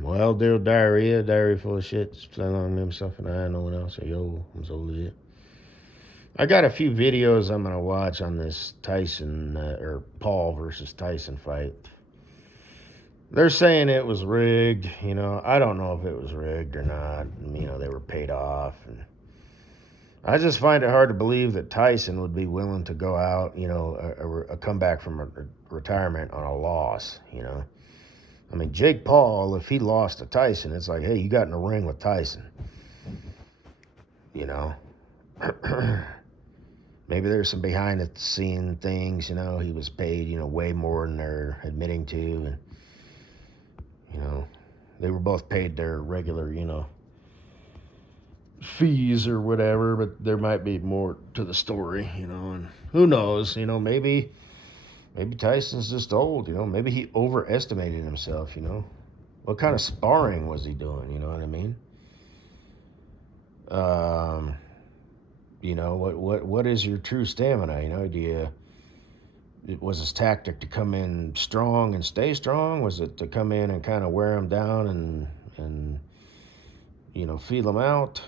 Well, deal diarrhea, diarrhea full of shit, flat on himself and I, no one else. Yo, I'm so legit. I got a few videos I'm gonna watch on this Tyson or Paul versus Tyson fight. They're saying it was rigged. I don't know if it was rigged or not. They were paid off, and I just find it hard to believe that Tyson would be willing to go out, a comeback from a retirement on a loss. I mean, Jake Paul, if he lost to Tyson, it's like, hey, you got in a ring with Tyson. You know, maybe there's some behind the scene things. He was paid, way more than they're admitting to, and you know, they were both paid their regular, fees or whatever. But there might be more to the story, and who knows? Maybe Tyson's just old. Maybe he overestimated himself. What kind of sparring was he doing? You know what I mean? Um, what is your true stamina? It was his tactic to come in strong and stay strong? Was it to come in and kind of wear him down and feel him out?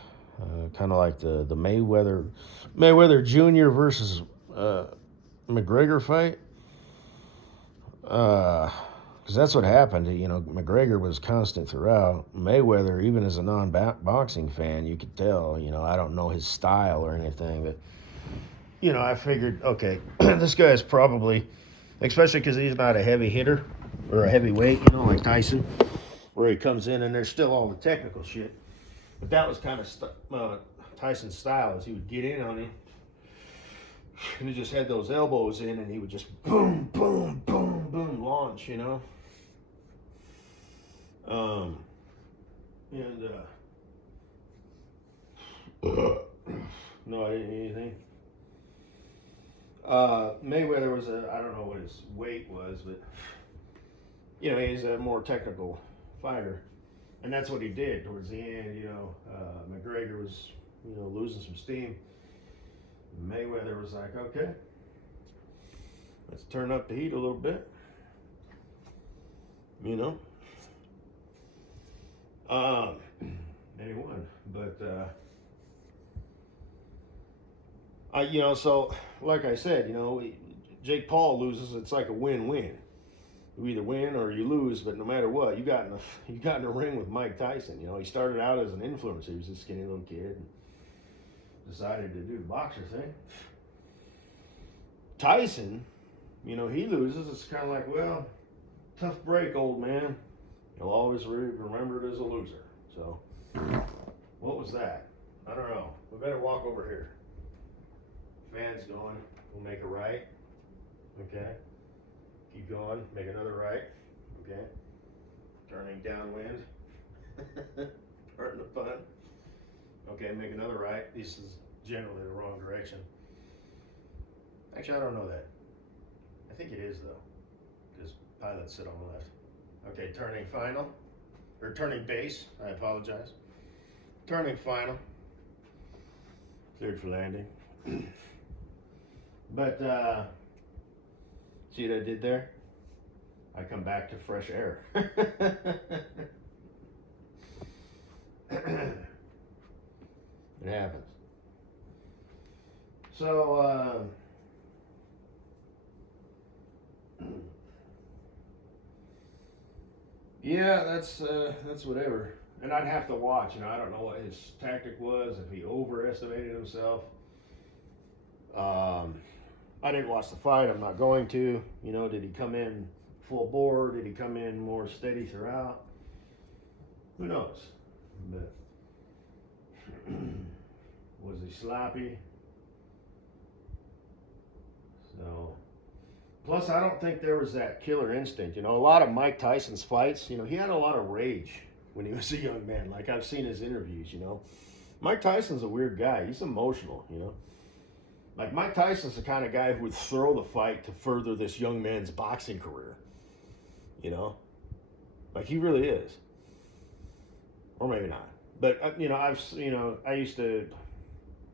Kind of like the Mayweather Jr. versus McGregor fight. Because that's what happened. McGregor was constant throughout. Mayweather, even as a non-boxing fan, you could tell. I don't know his style or anything, but I figured, okay, this guy's probably, especially because he's not a heavy hitter or a heavyweight, like Tyson, where he comes in and there's still all the technical shit. But that was kind of Tyson's style, is he would get in on him and he just had those elbows in and he would just boom, boom, boom, boom, launch. Um, and no, I didn't eat anything. Mayweather was I don't know what his weight was, but he's a more technical fighter, and that's what he did towards the end. McGregor was losing some steam. Mayweather was like, okay, let's turn up the heat a little bit. You know, um, and he won, but so like I said, Jake Paul loses, it's like a win-win. You either win or you lose, but no matter what, you got in a ring with Mike Tyson. He started out as an influencer. He was a skinny little kid and decided to do the boxer thing. Tyson, he loses. It's kind of like, well, tough break, old man. You'll always remembered as a loser. So, what was that? I don't know. We better walk over here. Fan's going. We'll make a right. Okay. Keep going. Make another right. Okay. Turning downwind. Pardon the pun. Okay, make another right. This is generally the wrong direction. Actually, I don't know that. I think it is, though, because pilots sit on the left. Okay, turning final. Or turning base. I apologize. Turning final. Cleared for landing. But, see what I did there? I come back to fresh air. It happens. So, yeah, that's whatever. And I'd have to watch. I don't know what his tactic was. If he overestimated himself. I didn't watch the fight. I'm not going to. Did he come in full bore? Did he come in more steady throughout? Who knows? But was he sloppy? So, plus, I don't think there was that killer instinct. A lot of Mike Tyson's fights, he had a lot of rage when he was a young man. Like I've seen his interviews, Mike Tyson's a weird guy. He's emotional. Like Mike Tyson's the kind of guy who would throw the fight to further this young man's boxing career. You know, like he really is, or maybe not. But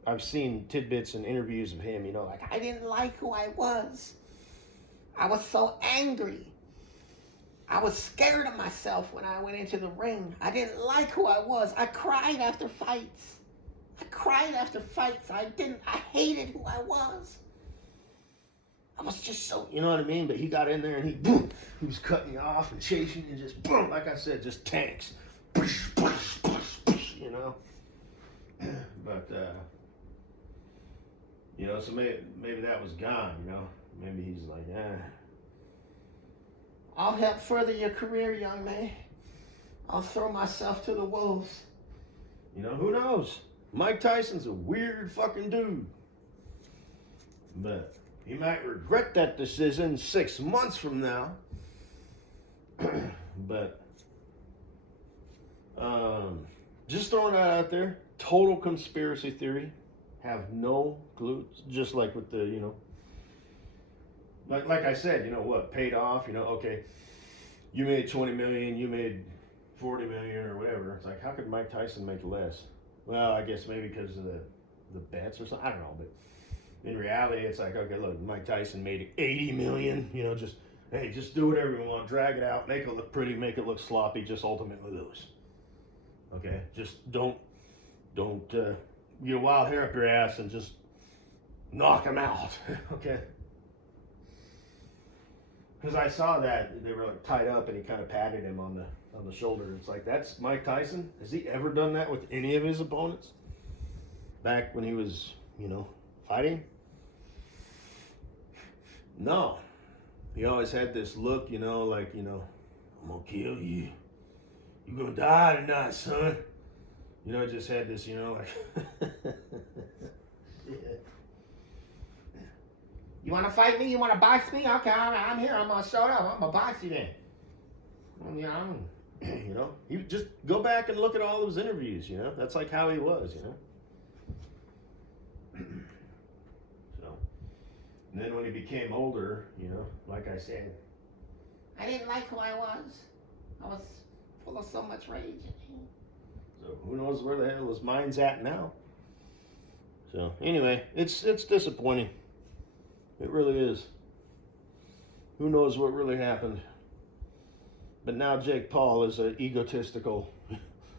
I've seen tidbits and interviews of him. Like I didn't like who I was. I was so angry. I was scared of myself when I went into the ring. I didn't like who I was. I cried after fights. I hated who I was. I was just so, you know what I mean? But he got in there and he was cutting you off and chasing you and just boom, like I said, just tanks. You know? But, you know, so maybe that was gone, you know? Maybe he's like, I'll help further your career, young man. I'll throw myself to the wolves. You know, who knows? Mike Tyson's a weird fucking dude. But he might regret that decision 6 months from now. But just throwing that out there. Total conspiracy theory. Have no clue. Just like with the, you know, like I said, you know what, paid off, you know, okay, you made 20 million, you made 40 million or whatever. It's like, how could Mike Tyson make less? Well, I guess maybe because of the bets or something. I don't know, but in reality, it's like, okay, look, Mike Tyson made 80 million, you know, just do whatever you want, drag it out, make it look pretty, make it look sloppy, just ultimately lose. Okay, just don't get a wild hair up your ass and just knock him out. Okay. Because I saw that they were like tied up and he kind of patted him on the shoulder. It's like, that's Mike Tyson? Has he ever done that with any of his opponents? Back when he was, you know, fighting? No. He always had this look, you know, like, you know, I'm gonna kill you. You're gonna die tonight, son. You know, just had this, you know, like yeah. You want to fight me? You want to box me? Okay, I'm here. I'm going to show up. I'm going to box you then. You know, you just go back and look at all those interviews, you know. That's like how he was, you know. So, and then when he became older, you know, like I said, I didn't like who I was. I was full of so much rage. So who knows where the hell his mind's at now. So anyway, it's disappointing. It really is. Who knows what really happened? But now Jake Paul is an egotistical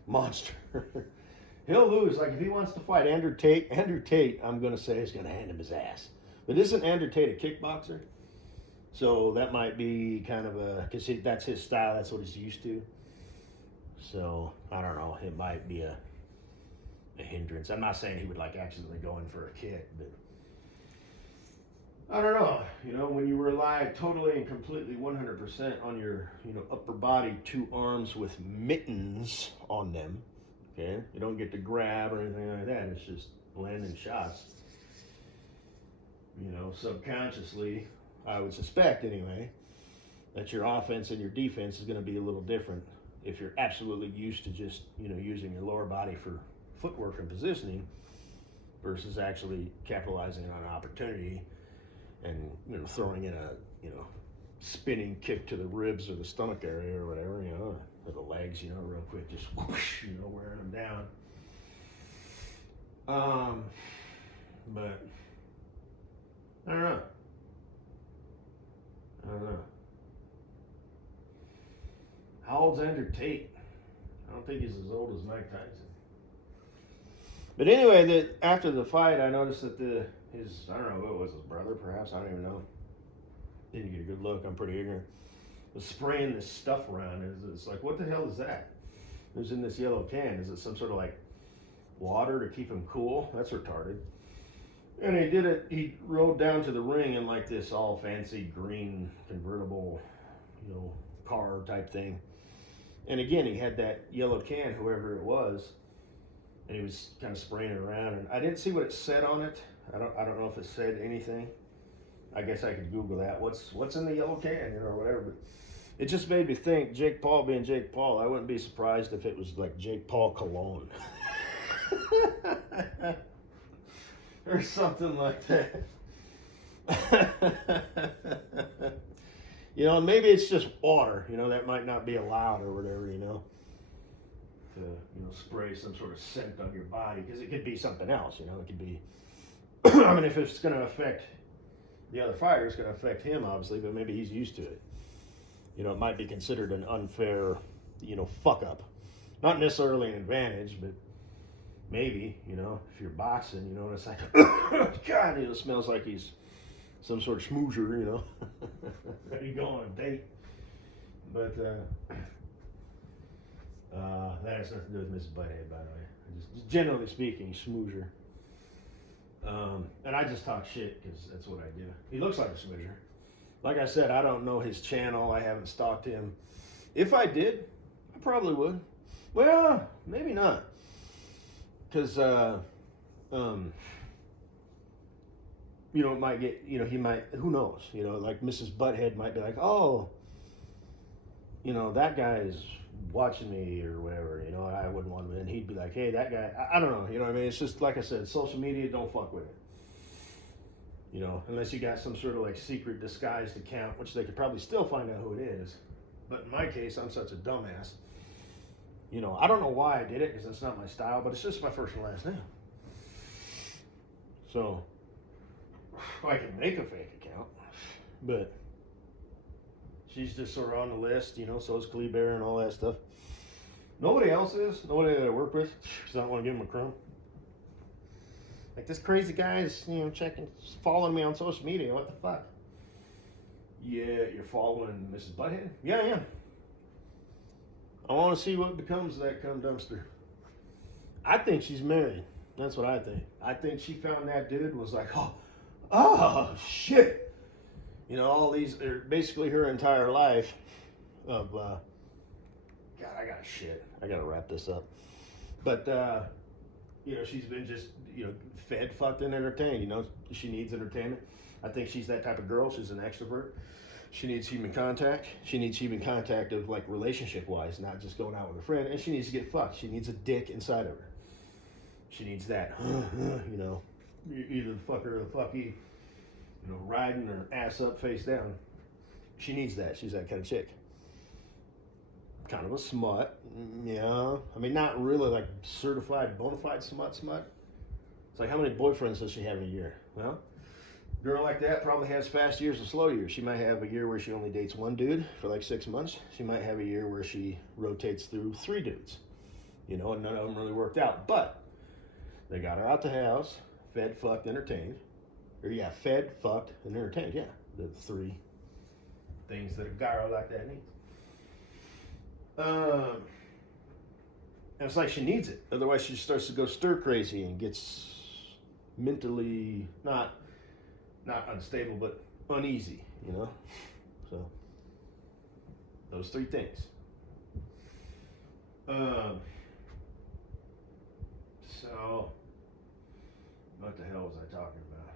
monster. He'll lose. Like if he wants to fight Andrew Tate, I'm going to say is going to hand him his ass. But isn't Andrew Tate a kickboxer? So that might be kind of because that's his style. That's what he's used to. So I don't know. It might be a hindrance. I'm not saying he would like accidentally go in for a kick, but I don't know, you know, when you rely totally and completely 100% on your, you know, upper body, 2 arms with mittens on them, okay? You don't get to grab or anything like that. It's just landing shots. You know, subconsciously, I would suspect anyway, that your offense and your defense is going to be a little different if you're absolutely used to just, you know, using your lower body for footwork and positioning versus actually capitalizing on an opportunity and, you know, throwing in a, you know, spinning kick to the ribs or the stomach area or whatever, you know, or the legs, you know, real quick, just whoosh, you know, wearing them down. But I don't know. How old's Andrew Tate? I don't think he's as old as Mike Tyson. But anyway, after the fight, I noticed that I don't know, what was his brother perhaps? I don't even know. Didn't get a good look. I'm pretty ignorant. Was spraying this stuff around. It's like, what the hell is that? It was in this yellow can. Is it some sort of like water to keep him cool? That's retarded. And he did it. He rode down to the ring in like this all fancy green convertible, you know, car type thing. And again, he had that yellow can, whoever it was, and he was kind of spraying it around. And I didn't see what it said on it. I don't know if it said anything. I guess I could Google that. What's in the yellow can, you know, or whatever. But it just made me think, Jake Paul being Jake Paul, I wouldn't be surprised if it was like Jake Paul cologne. Or something like that. You know, and maybe it's just water, you know, that might not be allowed or whatever, you know, to, you know, spray some sort of scent on your body, because it could be something else, you know, it could be, I mean, if it's going to affect the other fighter, it's going to affect him, obviously, but maybe he's used to it. you know, it might be considered an unfair, you know, fuck up. Not necessarily an advantage, but maybe, you know, if you're boxing, you know, it's like, God, you know, it smells like he's some sort of schmoozer, you know, ready to go on a date. But that has nothing to do with Mrs. Butthead, by the way. Just generally speaking, schmoozer. And I just talk shit because that's what I do. He looks like a schmoozer. Like I said, I don't know his channel. I haven't stalked him. If I did, I probably would. Well, maybe not. Because, you know, it might get, you know, he might, who knows? You know, like Mrs. Butthead might be like, oh, you know, that guy is watching me or whatever, you know, I wouldn't want him. And he'd be like, hey, that guy, I don't know, you know what I mean? It's just, like I said, social media, don't fuck with it. You know, unless you got some sort of like secret disguised account, which they could probably still find out who it is. But in my case, I'm such a dumbass. You know, I don't know why I did it, because it's not my style, but it's just my first and last name. So, I can make a fake account, but she's just sort of on the list, you know, so is Kleber and all that stuff. Nobody else is. Nobody that I work with, because I don't want to give him a crumb. Like, this crazy guy is, you know, following me on social media. What the fuck? Yeah, you're following Mrs. Butthead? Yeah, I am. I want to see what becomes of that cum dumpster. I think she's married. That's what I think. I think she found that dude and was like, oh, shit. You know, all these, basically her entire life of, God, I got shit. I got to wrap this up. But, you know, she's been just, you know, fed, fucked, and entertained. You know, she needs entertainment. I think she's that type of girl. She's an extrovert. She needs human contact. She needs human contact of, like, relationship-wise, not just going out with a friend. And she needs to get fucked. She needs a dick inside of her. She needs that, you know, either the fucker or the fucky, you know, riding her ass up, face down. She needs that. She's that kind of chick. Kind of a smut, yeah. I mean, not really like certified, bona fide smut. It's like, how many boyfriends does she have in a year? Well, a girl like that probably has fast years and slow years. She might have a year where she only dates one dude for like 6 months. She might have a year where she rotates through 3 dudes, you know, and none of them really worked out. But they got her out the house, fed, fucked, entertained. Or yeah, fed, fucked, and entertained. Yeah, the 3 things that a girl like that needs. And it's like she needs it. Otherwise, she starts to go stir crazy and gets mentally not unstable, but uneasy. You know. So those 3 things. So what the hell was I talking about?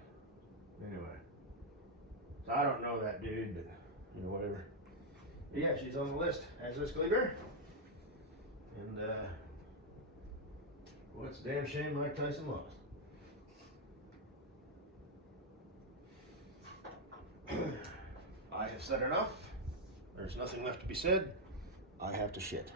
Anyway, so I don't know that dude, but you know, whatever. But yeah, she's on the list, as is Kleber. And well, it's a damn shame Mike Tyson lost. I have said enough. There's nothing left to be said. I have to shit.